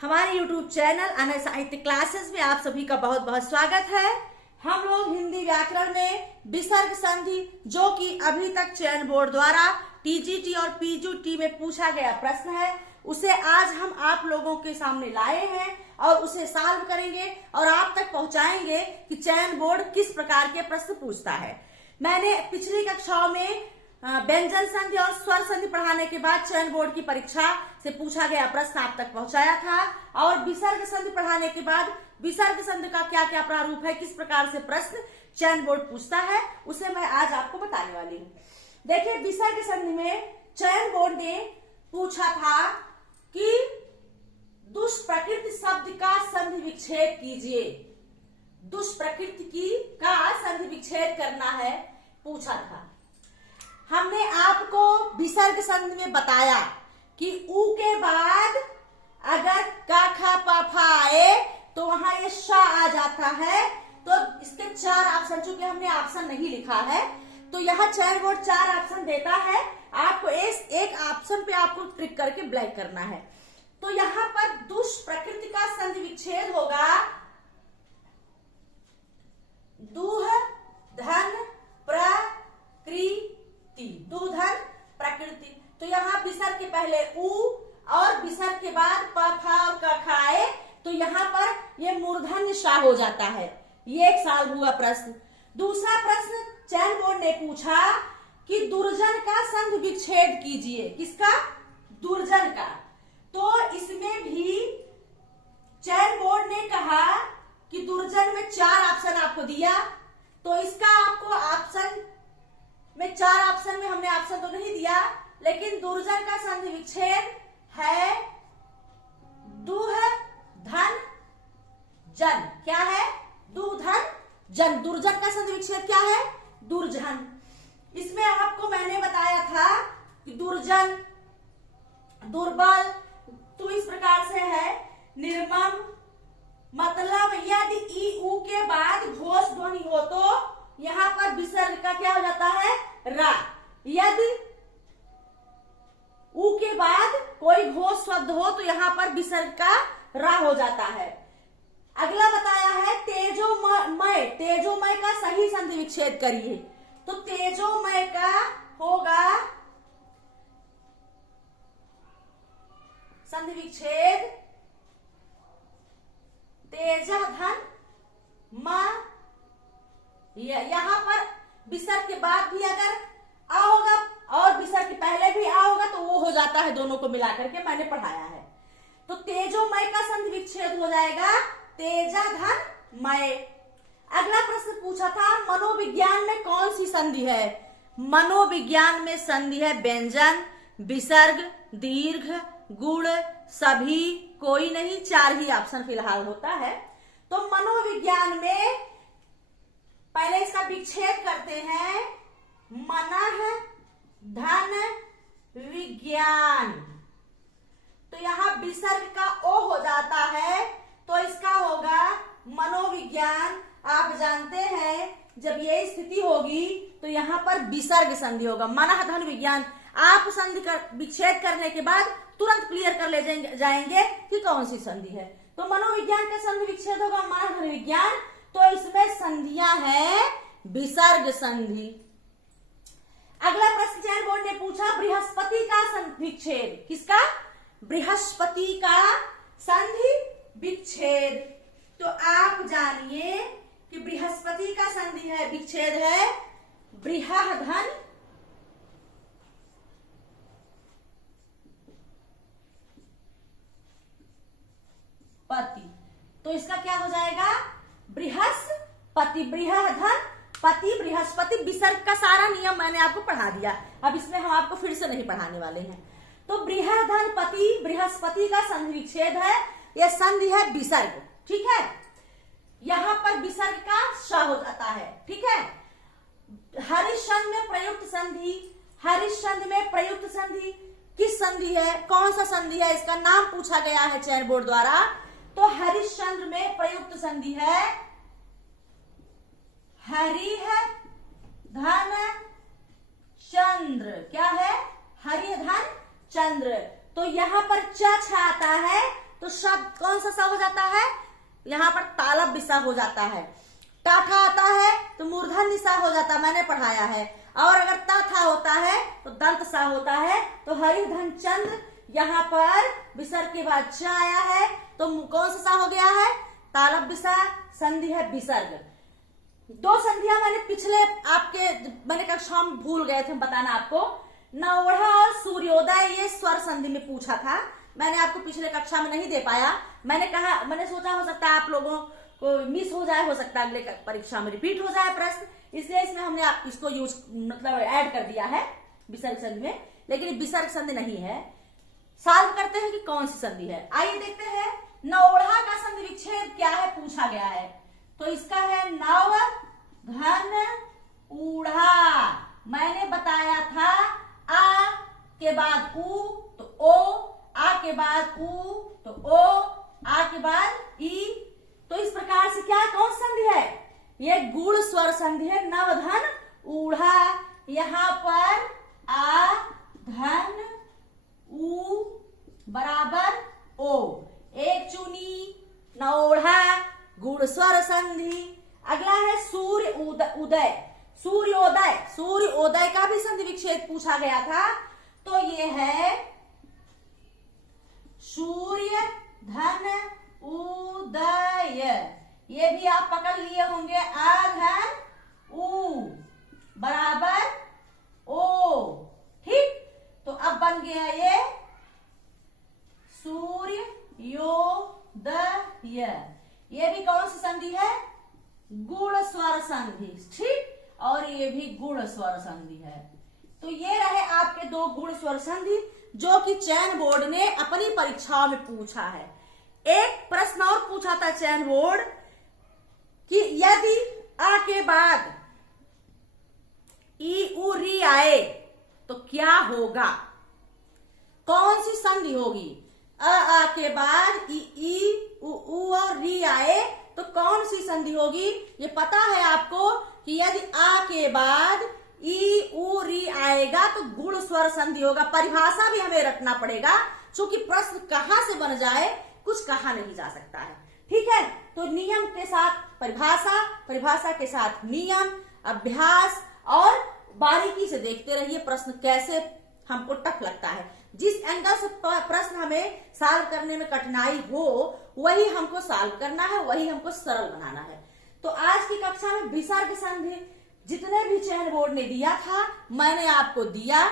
हमारे YouTube channel Anay साहित्य classes में आप सभी का बहुत बहुत स्वागत है। हम लोग हिंदी व्याकरण में विसर्ग संधि, जो कि अभी तक चयन बोर्ड द्वारा टीजीटी और पीजीटी में पूछा गया प्रश्न है, उसे आज हम आप लोगों के सामने लाए हैं और उसे सॉल्व करेंगे और आप तक पहुंचाएंगे कि चयन बोर्ड किस प्रकार के प्रश्न पूछता है। मैंने पिछली कक्षाओं में व्यंजन संधि और स्वर संधि पढ़ाने के बाद चयन बोर्ड की परीक्षा से पूछा गया प्रश्न आप तक पहुंचाया था, और विसर्ग संधि पढ़ाने के बाद विसर्ग संधि का क्या क्या प्रारूप है, किस प्रकार से प्रश्न चयन बोर्ड पूछता है, उसे मैं आज आपको बताने वाली हूँ। देखिए, विसर्ग संधि में चयन बोर्ड ने पूछा था कि दुष्प्रकृति शब्द का संधि विच्छेद कीजिए। दुष्प्रकृति का संधि विच्छेद करना है, पूछा था। हमने आपको विसर्ग संधि में बताया कि उ के बाद अगर क ख प फ आए तो वहां ये श आ जाता है। तो इसके 4 ऑप्शन, चूंकि हमने ऑप्शन नहीं लिखा है तो यहाँ चयन बोर्ड 4 ऑप्शन देता है। आपको एक ऑप्शन पे आपको ट्रिक करके ब्लैंक करना है। तो यहाँ पर दुष्प्रकृति का संधि विच्छेद होगा दुह धन प्रकृति। दुधन प्रकृति। तो यहाँ विसर्ग के पहले उ और विसर्ग के बाद प फ और क ख आए तो यहाँ पर ये मूर्धन्य श हो जाता है। ये एक सॉल्व हुआ प्रश्न। दूसरा प्रश्न चयन बोर्ड ने पूछा कि दुर्जन का संधि विच्छेद कीजिए। किसका? दुर्जन का। तो इसमें भी चयन बोर्ड ने कहा कि दुर्जन में 4 ऑप्शन आपको दिया, तो इसका आपको ऑप्शन में 4 ऑप्शन में हमने ऑप्शन तो नहीं दिया, लेकिन दुर्जन का संधि विच्छेद है दुह धन जन। क्या है? दुधन जन। दुर्जन का संधि विच्छेद क्या है? दुर्जन। इसमें आपको मैंने बताया था कि दुर्जन, दुर्बल, तो इस प्रकार से है निर्मम। मतलब यदि ई उ के बाद घोष ध्वनि हो तो यहाँ पर विसर्ग का क्या हो जाता है? रा। यदि उ के बाद कोई घोष शब्द हो तो यहाँ पर विसर्ग का रा हो जाता है। अगला बताया है तेजोमय। तेजोमय का सही संधि विच्छेद करिए। तो तेजोमय का होगा संधि विच्छेद तेजा धन म। यहाँ पर विसर्ग के बाद भी अगर आ होगा और विसर्ग के पहले भी आ होगा तो वो हो जाता है, दोनों को मिलाकर के मैंने पढ़ाया है। तो तेजोमय का संधि विच्छेद हो जाएगा तेजा धन मय। अगला प्रश्न पूछा था मनोविज्ञान में कौन सी संधि है? मनोविज्ञान में संधि है व्यंजन, विसर्ग, दीर्घ, गुण, सभी, कोई नहीं। 4 ही ऑप्शन फिलहाल होता है। तो मनोविज्ञान में पहले इसका विच्छेद करते हैं। मनः धन विज्ञान। तो यहाँ विसर्ग का ओ हो जाता है, तो इसका होगा मनोविज्ञान। आप जानते हैं जब ये स्थिति होगी तो यहाँ पर विसर्ग संधि होगा। मनः धन विज्ञान। आप संधि विच्छेद करने के बाद तुरंत क्लियर कर ले जाएंगे कि कौन सी संधि है। तो मनोविज्ञान का संधि विच्छेद होगा मनः धन विज्ञान। तो इसमें संधियां है विसर्ग संधि। अगला प्रश्न चयन बोर्ड ने पूछा बृहस्पति का संधि विच्छेद। किसका? बृहस्पति का संधि विच्छेद। तो आप जानिए कि बृहस्पति का संधि है विच्छेद है बृहधन पति। तो इसका क्या हो जाएगा? बृहस्पति। बृहधन पति बृहस्पति। विसर्ग का सारा नियम मैंने आपको पढ़ा दिया, अब इसमें हम आपको फिर से नहीं पढ़ाने वाले हैं। तो बृहधन पति बृहस्पति का संधि विच्छेद है। यह संधि है विसर्ग। ठीक है, यहाँ पर विसर्ग का श हो जाता है। ठीक है। हरिश्चंद्र में प्रयुक्त संधि। हरिश्चंद्र में प्रयुक्त संधि किस संधि है? कौन सा संधि है? इसका नाम पूछा गया है चयन बोर्ड द्वारा। तो हरिश्चंद्र में प्रयुक्त संधि है हरिह धन चंद्र। क्या है? हरिह धन चंद्र। तो यहाँ पर च आता है तो शब्द कौन सा हो जाता है, यहाँ पर तालब बिसा हो जाता है। टाठा आता है तो मूर्धन निशा हो जाता है, मैंने पढ़ाया है। और अगर ताथा होता है तो दंत सा होता है। तो हरिधन चंद्र, यहाँ पर विसर्ग के बाद च आया है तो कौन सा हो गया है, तालब बिसा, संधि है विसर्ग। दो संधियां मैंने पिछले मैंने कक्षा में भूल गए थे बताना आपको। नौढ़ा और सूर्योदय ये स्वर संधि में पूछा था, मैंने आपको पिछले कक्षा में नहीं दे पाया। मैंने सोचा हो सकता है आप लोगों को मिस हो जाए, हो सकता है अगले परीक्षा में रिपीट हो जाए प्रश्न, इसलिए इसमें हमने इसको यूज मतलब ऐड कर दिया है विसर्ग संधि में, लेकिन विसर्ग संधि नहीं है। सॉल्व करते हैं कि कौन सी संधि है। आइए देखते हैं नौढ़ा का संधि विच्छेद क्या है, पूछा गया है। तो इसका है नव घन ऊढ़ा। मैंने बताया था आ के बाद ऊ तो ओ, आ के बाद ऊ तो ओ, आ के बाद ई। तो इस प्रकार से क्या कौन संधि है, ये गुण स्वर संधि है, नवधन ऊढ़ा। यहां पर आ धन ऊ बराबर ओ, एक चुनी नौढ़ा गुण स्वर संधि। अगला है सूर्य उदय, सूर्योदय, सूर्योदय का भी संधि विच्छेद पूछा गया था। तो ये है सूर्य धन उदय, ये भी आप पकड़ लिए होंगे, आ धन ऊ बराबर ओ, ठीक। तो अब बन गया ये सूर्योदय, ये भी कौन सी संधि है, गुण स्वर संधि, ठीक। और ये भी गुण स्वर संधि है। तो ये रहे आपके दो गुण स्वर संधि जो कि चयन बोर्ड ने अपनी परीक्षाओं में पूछा है। एक प्रश्न और पूछा था चयन बोर्ड कि यदि आ के बाद ई उ री आए तो क्या होगा, कौन सी संधि होगी। आ के बाद ई उ और री आए तो कौन सी संधि होगी। ये पता है आपको कि यदि आ के बाद ई उ री आएगा तो गुण स्वर संधि होगा। परिभाषा भी हमें रखना पड़ेगा, क्योंकि प्रश्न कहां से बन जाए कुछ कहा नहीं जा सकता है, ठीक है। तो नियम के साथ परिभाषा, परिभाषा के साथ नियम, अभ्यास और बारीकी से देखते रहिए प्रश्न कैसे हमको टफ लगता है। जिस एंगल से प्रश्न हमें सॉल्व करने में कठिनाई हो वही हमको सॉल्व करना है, वही हमको सरल बनाना है। तो आज की कक्षा में विसर्ग संधि जितने भी चयन बोर्ड ने दिया था मैंने आपको दिया।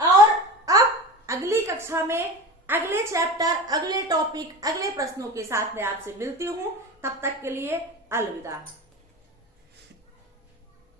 और अब अगली कक्षा में अगले चैप्टर, अगले टॉपिक, अगले प्रश्नों के साथ मैं आपसे मिलती हूं। तब तक के लिए अलविदा।